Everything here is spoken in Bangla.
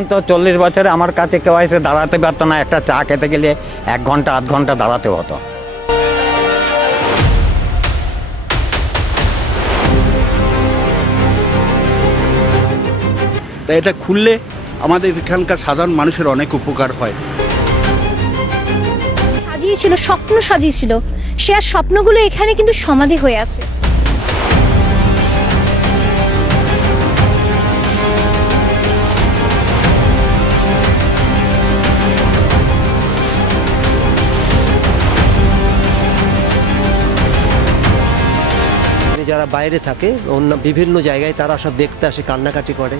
তখন তো 40 বছরে আমার কাছে কেউ এসে দাঁড়াতে পারতো না, একটা চা খেতে গেলে 1 ঘন্টা আধ ঘন্টা দাঁড়াতে হতো। তাই এটা খুললে আমাদের এখানকার সাধারণ মানুষের অনেক উপকার হয়। সাজিয়েছিল, স্বপ্ন সাজিয়েছিল, সে আর স্বপ্নগুলো এখানে কিন্তু সমাধি হয়ে আছে। যারা বাইরে থাকে অন্য বিভিন্ন জায়গায় তারা সব দেখতে আসে, কান্নাকাটি করে।